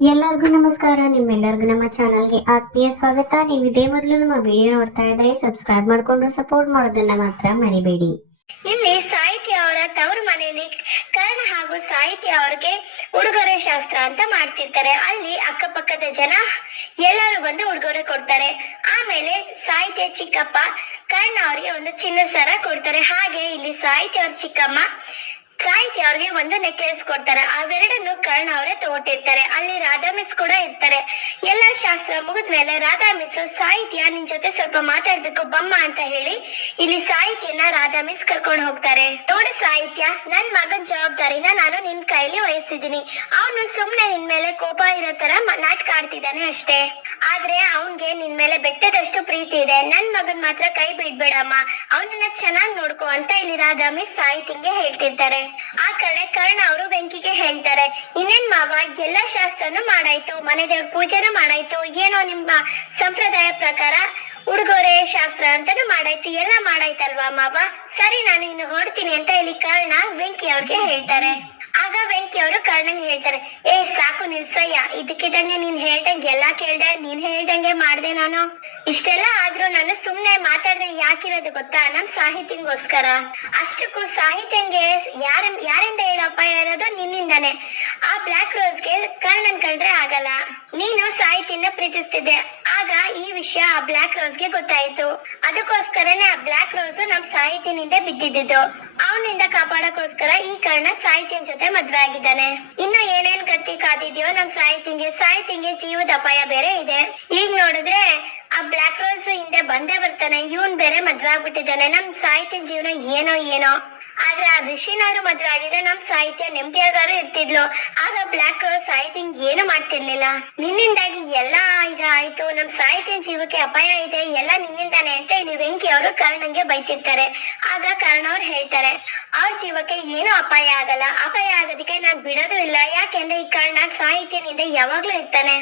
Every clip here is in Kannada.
ಎಲ್ಲರಿಗೂ ನಮಸ್ಕಾರ, ನಿಮ್ಮೆಲ್ಲರಿಗೂ ನಮ್ಮ ಚಾನಲ್ಗೆ ಆತ್ಮೀಯ ಸ್ವಾಗತ. ನೀವು ಇದೇ ಮೊದಲು ನಮ್ಮ ವಿಡಿಯೋ ನೋಡ್ತಾ ಇದ್ರೆ ಸಬ್ಸ್ಕ್ರೈಬ್ ಮಾಡ್ಕೊಂಡು ಸಪೋರ್ಟ್ ಮಾಡೋದನ್ನ ಮಾತ್ರ ಮರಿಬೇಡಿ. ಇಲ್ಲಿ ಸಾಹಿತ್ಯ ಅವರ ತವರು ಮನೆಯಲ್ಲಿ ಕರ್ಣ ಹಾಗೂ ಸಾಹಿತ್ಯ ಅವ್ರಿಗೆ ಉಡುಗೊರೆ ಶಾಸ್ತ್ರ ಅಂತ ಮಾಡ್ತಿರ್ತಾರೆ. ಅಲ್ಲಿ ಅಕ್ಕಪಕ್ಕದ ಜನ ಎಲ್ಲರೂ ಬಂದು ಉಡುಗೊರೆ ಕೊಡ್ತಾರೆ. ಆಮೇಲೆ ಸಾಹಿತ್ಯ ಚಿಕ್ಕಪ್ಪ ಕರ್ಣ ಅವರಿಗೆ ಒಂದು ಚಿನ್ನ ಸರ ಕೊಡ್ತಾರೆ. ಹಾಗೆ ಇಲ್ಲಿ ಸಾಹಿತ್ಯ ಅವ್ರ ಚಿಕ್ಕಮ್ಮ ಸಾಹಿತ್ಯ ಅವ್ರಿಗೆ ಒಂದು ನೆಕ್ಲೆಸ್ ಕೊಡ್ತಾರೆ. ಅವೆರಡನ್ನು ಕರ್ಣ ಅವರೇ ತಗೊಟ್ಟಿರ್ತಾರೆ ಅಲ್ಲಿ ರಾಧಾ ಮಿಸ್ ಕೂಡ ಇರ್ತಾರೆ. ಎಲ್ಲ ಶಾಸ್ತ್ರ ಮುಗಿದ್ಮೇಲೆ ರಾಧಾ ಮಿಸ್ ಸಾಹಿತ್ಯ ನಿನ್ ಜೊತೆ ಸ್ವಲ್ಪ ಮಾತಾಡ್ಬೇಕು, ಬಮ್ಮ ಅಂತ ಹೇಳಿ ಇಲ್ಲಿ ಸಾಹಿತ್ಯನ ರಾಧಾ ಮಿಸ್ ಕರ್ಕೊಂಡು ಹೋಗ್ತಾರೆ. ನೋಡು ಸಾಹಿತ್ಯ, ನನ್ ಮಗನ್ ಜವಾಬ್ದಾರಿನ ನಾನು ನಿನ್ ಕೈಲಿ ವಹಿಸಿದೀನಿ ಅವನು ಸುಮ್ನೆ ನಿನ್ ಮೇಲೆ ಕೋಪ ಇರೋ ತರ ನಾಟ್ ನಾಟಕ ಆಡ್ತಿದ್ದಾನೆ ಅಷ್ಟೇ. ಆದ್ರೆ ಅವನ್ಗೆ ನಿನ್ ಮೇಲೆ ಬೆಟ್ಟದಷ್ಟು ಪ್ರೀತಿ ಇದೆ. ನನ್ ಮಗನ್ ಮಾತ್ರ ಕೈ ಬಿಡ್ಬೇಡಮ್ಮ. ಅವನನ್ನ ಚೆನ್ನಾಗ್ ನೋಡ್ಕೊ ಅಂತ ಇಲ್ಲಿ ರಾಧಾ ಮಿಸ್ ಸಾಹಿತ್ಯಂಗೆ ಹೇಳ್ತಿರ್ತಾರೆ. ಆ ಕಡೆ ಕರ್ಣ ಅವರು ಬೆಂಕಿಗೆ ಹೇಳ್ತಾರೆ. ಇನ್ನೇನ್ ಮಾವ, ಎಲ್ಲಾ ಶಾಸ್ತ್ರನು ಮಾಡಾಯ್ತು. ಮನೆ ದೇವ್ರ ಪೂಜೆನೂ ಮಾಡಾಯ್ತು. ಏನೋ ನಿಮ್ಮ ಸಂಪ್ರದಾಯ ಪ್ರಕಾರ ಉಡುಗೊರೆ, ಶಾಸ್ತ್ರ ಅಂತಾನು ಮಾಡಾಯ್ತು. ಎಲ್ಲ ಮಾಡಾಯ್ತಲ್ವಾ ಮಾವ? ಸರಿ, ನಾನು ಇನ್ನು ಹೊರಡ್ತೀನಿ ಅಂತ ಇಲ್ಲಿ ಕರ್ಣ ಬೆಂಕಿ ಅವ್ರಿಗೆ ಹೇಳ್ತಾರೆ. ಆಗ ವೆಂಕಿ ಅವರು ಕರ್ಣಂಗೆ ಹೇಳ್ತಾರೆ, ಏ, ಸಾಕು ನಿಲ್ಸಯ್ಯ ಇದಕ್ಕಿದಂಗೆ ನೀನ್ ಹೇಳ್ದಂಗೆ ಎಲ್ಲಾ ಕೇಳ್ದೆ, ನೀನ್ ಹೇಳ್ದಂಗೆ ಮಾಡ್ದೆ ನಾನು. ಇಷ್ಟೆಲ್ಲ ಆದ್ರೂ ನಾನು ಸುಮ್ನೆ ಮಾತಾಡ್ದೆ ಯಾಕಿರೋದು ಗೊತ್ತಾ? ನಮ್ ಸಾಹಿತ್ಯಂಗೋಸ್ಕರ. ಅಷ್ಟಕ್ಕೂ ಸಾಹಿತ್ಯಂಗೆ ಯಾರ, ಯಾರಿಂದ ಹೇಳಪ್ಪ ಇರೋದು ನಿನ್ನಿಂದಾನೆ. ಆ ಬ್ಲಾಕ್ ರೋಸ್ಗೆ ಕರ್ಣನ್ ಕಂಡ್ರೆ ಆಗಲ್ಲ. ನೀನು ಸಾಹಿತ್ಯನ ಪ್ರೀತಿಸ್ತಿದ್ದೆ. ಆಗ ಈ ವಿಷಯ ಆ ಬ್ಲಾಕ್ ರೋಸ್ಗೆ ಗೊತ್ತಾಯಿತು. ಅದಕ್ಕೋಸ್ಕರನೇ ಆ ಬ್ಲಾಕ್ ರೋಸ್ ನಮ್ ಸಾಹಿತ್ಯನಿಂದ ಬಿದ್ದಿದ್ದು. ಅವನಿಂದ ಕಾಪಾಡಕ್ಕೋಸ್ಕರ ಈ ಕಾರಣ ಸಾಹಿತ್ಯನ್ ಜೊತೆ ಮದ್ವೆ ಆಗಿದ್ದಾನೆ. ಇನ್ನು ಏನೇನ್ ಕತ್ತಿ ಕಾದಿದ್ಯೋ ನಮ್ ಸಾಹಿತ್ಯಂಗೆ ಸಾಹಿತ್ಯಂಗೆ ಜೀವದ ಅಪಾಯ ಬೇರೆ ಇದೆ. ಈಗ ನೋಡಿದ್ರೆ ಆ ಬ್ಲಾಕ್ ರೋಸ್ ಹಿಂದೆ ಬಂದೇ ಬರ್ತಾನೆ. ಇವನ್ ಬೇರೆ ಮದ್ವೆ ಆಗ್ಬಿಟ್ಟಿದ್ದಾನೆ. ನಮ್ ಸಾಹಿತ್ಯ ಜೀವನ ಏನೋ ಏನೋ. ಆದ್ರೆ ಆ ಋಷಿನಾರು ಮದ್ವೆ ಆಗಿದ್ರೆ ನಮ್ ಸಾಹಿತ್ಯ ನೆಮ್ಮದಿಯಾಗಾರು ಇರ್ತಿದ್ಲು. ಆಗ ಬ್ಲಾಕ್ ಸಾಹಿತ್ಯ ಏನು ಮಾಡ್ತಿರ್ಲಿಲ್ಲ. ನಿನ್ನಿಂದಾಗಿ ಎಲ್ಲಾ ಈಗ ಆಯ್ತು. ನಮ್ ಸಾಹಿತ್ಯ ಜೀವಕ್ಕೆ ಅಪಾಯ ಇದೆ. ಎಲ್ಲ ನಿನ್ನಿಂದಾನೆ ಅಂತ ಇಲ್ಲಿ ವೆಂಕಿ ಅವರು ಕರ್ಣಂಗೆ ಬೈತಿರ್ತಾರೆ. ಆಗ ಕರ್ಣ ಅವ್ರು ಹೇಳ್ತಾರೆ, ಅವ್ರ ಜೀವಕ್ಕೆ ಏನು ಅಪಾಯ ಆಗಲ್ಲ. ಅಪಾಯ ಆಗೋದಕ್ಕೆ ನಾನ್ ಬಿಡೋದು ಇಲ್ಲ. ಯಾಕೆಂದ್ರೆ ಈ ಕರ್ಣ ಸಾಹಿತ್ಯನಿಂದ ಯಾವಾಗ್ಲೂ ಇರ್ತಾನೆ.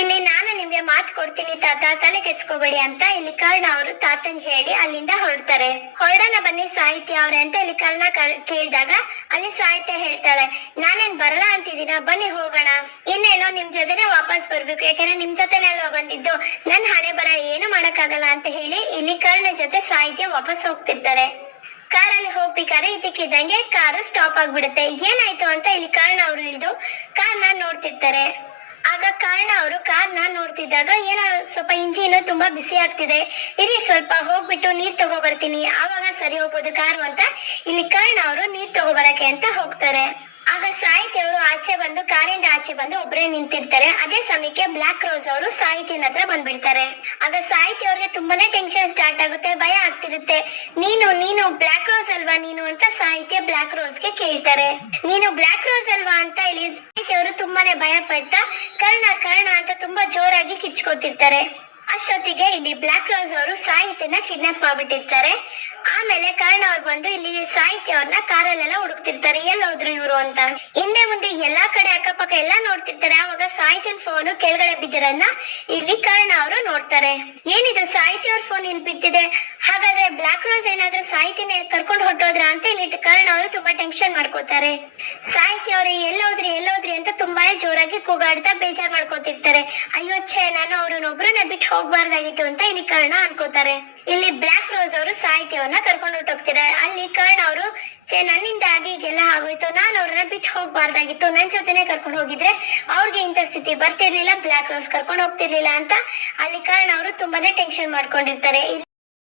ಇಲ್ಲಿ ನಾನು ನಿಮ್ಗೆ ಮಾತು ಕೊಡ್ತೀನಿ ತಾತ. ತಲೆ ಕೆಡ್ಸ್ಕೋಬೇಡಿ ಅಂತ ಇಲ್ಲಿ ಕರ್ಣ ಅವರು ತಾತಂಗ್ ಹೇಳಿ ಅಲ್ಲಿಂದ ಹೊರಡ್ತಾರೆ. ಹೊರಡೋಣ ಬನ್ನಿ ಸಾಹಿತ್ಯ ಅವ್ರೆ ಅಂತ ಇಲ್ಲಿ ಕರ್ಣ ಕೇಳಿದಾಗ, ಅಲ್ಲಿ ಸಾಹಿತ್ಯ ಹೇಳ್ತಾಳೆ, ನಾನೇನ್ ಬರಲ್ಲ ಅಂತಿದ್ದೀನ? ಬನ್ನಿ ಹೋಗೋಣ. ಇನ್ನೇನೋ ನಿಮ್ ಜೊತೆನೆ ವಾಪಸ್ ಬರ್ಬೇಕು. ಯಾಕಂದ್ರೆ ನಿಮ್ ಜೊತೆನೆ ಅಲ್ವಾ ಬಂದಿದ್ದು? ನನ್ ಹಣೆ ಬರ ಏನು ಮಾಡಕ್ಕಾಗಲ್ಲ ಅಂತ ಹೇಳಿ ಇಲ್ಲಿ ಕರ್ಣ ಜೊತೆ ಸಾಹಿತ್ಯ ವಾಪಸ್ ಹೋಗ್ತಿರ್ತಾರೆ. ಕಾರಲ್ಲಿ ಹೋಗ್ಬೇಕಾದ್ರೆ ಇದಕ್ಕಿದ್ದಂಗೆ ಕಾರು ಸ್ಟಾಪ್ ಆಗ್ಬಿಡುತ್ತೆ. ಏನಾಯ್ತು ಅಂತ ಇಲ್ಲಿ ಕಾರಣ ಅವ್ರು ಇಳಿದು ಕಾರ್ನ ನೋಡ್ತಿರ್ತಾರೆ. ಆಗ ಕಾರಣ ಅವರು ಕಾರ್ನ ನೋಡ್ತಿದ್ದಾಗ ಏನೋ ಸ್ವಲ್ಪ ಇಂಜಿನ್ ತುಂಬಾ ಬಿಸಿ ಆಗ್ತಿದೆ. ಇರಿ ಸ್ವಲ್ಪ ಹೋಗ್ಬಿಟ್ಟು ನೀರ್ ತಗೋ ಬರ್ತೀನಿ. ಆವಾಗ ಸರಿ ಹೋಗ್ಬೋದು ಕಾರು ಅಂತ. ಇಲ್ಲಿ ಕಾರಣ ಅವರು ನೀರ್ ತಗೋ ಬರಕ್ಕೆ ಅಂತ ಹೋಗ್ತಾರೆ. ಆಗ ಆಚೆ ಬಂದು ಕಾರಿಂದ ಆಚೆ ಬಂದು ಒಬ್ಬರೇ ನಿಂತಿರ್ತಾರೆ. ಅದೇ ಸಮಯಕ್ಕೆ ಬ್ಲಾಕ್ ರೋಸ್ ಅವರು ಸಾಹಿತ್ಯನ ಹತ್ರ ಬಂದ್ಬಿಡ್ತಾರೆ. ಆಗ ಸಾಹಿತಿ ಅವ್ರಿಗೆ ತುಂಬಾನೇ ಟೆನ್ಷನ್ ಸ್ಟಾರ್ಟ್ ಆಗುತ್ತೆ, ಭಯ ಆಗ್ತಿರುತ್ತೆ. ನೀನು ನೀನು ಬ್ಲಾಕ್ ರೋಸ್ ಅಲ್ವಾ ನೀನು ಅಂತ ಸಾಹಿತ್ಯ ಬ್ಲಾಕ್ ರೋಸ್ಗೆ ಕೇಳ್ತಾರೆ. ನೀನು ಬ್ಲಾಕ್ ರೋಸ್ ಅಲ್ವಾ ಅಂತ ಹೇಳಿ ಸಾಹಿತ್ಯ ಅವರು ತುಂಬಾನೇ ಭಯ ಪಡ್ತಾ ಕರ್ಣ ಕರ್ಣ ಅಂತ ತುಂಬಾ ಜೋರಾಗಿ ಕಿಚ್ಕೊತಿರ್ತಾರೆ ಅಷ್ಟೊತ್ತಿಗೆ ಇಲ್ಲಿ ಬ್ಲಾಕ್ ರೋಸ್ ಅವರು ಸಾಹಿತ್ಯನ ಕಿಡ್ನಾಪ್ ಮಾಡ್ಬಿಟ್ಟಿರ್ತಾರೆ. ಆಮೇಲೆ ಕರ್ಣ ಅವ್ರು ಬಂದು ಇಲ್ಲಿ ಸಾಹಿತ್ಯ ಅವ್ರನ್ನ ಕಾರಲ್ಲೆಲ್ಲ ಹುಡುಕ್ತಿರ್ತಾರೆ. ಎಲ್ಲೋದ್ರು ಇವರು ಅಂತ. ಹಿಂದೆ ಮುಂದೆ ಎಲ್ಲಾ ಕಡೆ ಅಕ್ಕಪಕ್ಕ ಎಲ್ಲಾ ನೋಡ್ತಿರ್ತಾರೆ. ಅವಾಗ ಸಾಹಿತ್ಯನ್ ಫೋನ್ ಕೆಳಗಡೆ ಬಿದ್ದಿರನ್ನ ಇಲ್ಲಿ ಕರ್ಣ ಅವರು ನೋಡ್ತಾರೆ. ಏನಿದು, ಸಾಹಿತ್ಯ ಅವ್ರ ಫೋನ್ ಇಲ್ಲಿ ಬಿದ್ದಿದೆ. ಹಾಗಾದ್ರೆ ಬ್ಲಾಕ್ ರೋಸ್ ಏನಾದ್ರೂ ಸಾಹಿತ್ಯನ ಕರ್ಕೊಂಡು ಹೊಟ್ಟೋದ್ರ ಅಂತ ಇಲ್ಲಿ ಕರ್ಣ ಅವರು ತುಂಬಾ ಟೆನ್ಷನ್ ಮಾಡ್ಕೋತಾರೆ. ಸಾಹಿತ್ಯ ಅವ್ರೆ, ಎಲ್ಲೋದ್ರಿ ಎಲ್ಲೋದ್ರಿ ಅಂತ ಜೋರಾಗಿ ಕೂಗಾಡ್ತಾ ಬೇಜಾರ್ ಮಾಡ್ಕೋತಿರ್ತಾರೆ. ಅಯ್ಯೋ ಛೇ, ನಾನು ಅವ್ರನ್ನೊಬ್ರನ್ನ ಬಿಟ್ಟು ಹೋಗ್ಬಾರ್ದಾಗಿತ್ತು ಅಂತ ಇಲ್ಲಿ ಕರ್ಣ ಅನ್ಕೋತಾರೆ. ಇಲ್ಲಿ ಬ್ಲಾಕ್ ರೋಸ್ ಅವರು ಸಾಹಿತ್ಯವನ್ನ ಕರ್ಕೊಂಡು ಹೊಟ್ಟೋಗ್ತಿದ್ದಾರೆ. ಅಲ್ಲಿ ಕರ್ಣ ಅವರು, ಛೇ ನನ್ನಿಂದಾಗಿ ಈಗೆಲ್ಲ ಆಗೋಯ್ತು. ನಾನು ಅವ್ರನ್ನ ಬಿಟ್ಟು ಹೋಗ್ಬಾರ್ದಾಗಿತ್ತು. ನನ್ ಜೊತೆನೆ ಕರ್ಕೊಂಡು ಹೋಗಿದ್ರೆ ಅವ್ರಿಗೆ ಇಂಥ ಸ್ಥಿತಿ ಬರ್ತಿರ್ಲಿಲ್ಲ. ಬ್ಲಾಕ್ ರೋಸ್ ಕರ್ಕೊಂಡು ಹೋಗ್ತಿರ್ಲಿಲ್ಲ ಅಂತ ಅಲ್ಲಿ ಕರ್ಣ ಅವರು ತುಂಬಾನೇ ಟೆನ್ಷನ್ ಮಾಡ್ಕೊಂಡಿರ್ತಾರೆ.